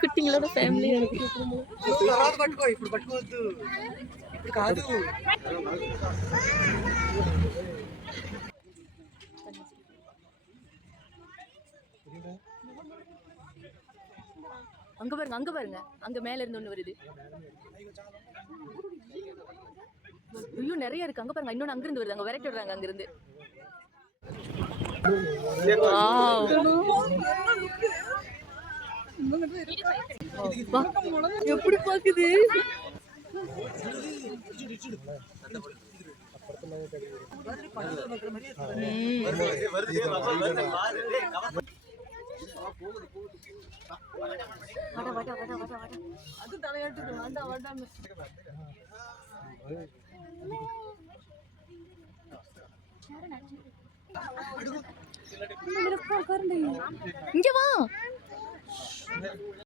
కుట్టింగ్లో family పట్టుకో ఇప్పుడు పట్టుకోవద్దు ఇప్పుడు కాదు அங்க பாருங்க அங்க மேல இருந்து ஒண்ணு வருது. ஐயோ நிறைய இருக்கு. அங்க பாருங்க இன்னொன்னு அங்க இருந்து வருது. அங்க விரட்டி விடுறாங்க அங்க இருந்து. எப்படி பாக்குது அது தலையாட்டுது. வேண்டாம் வேண்டாம்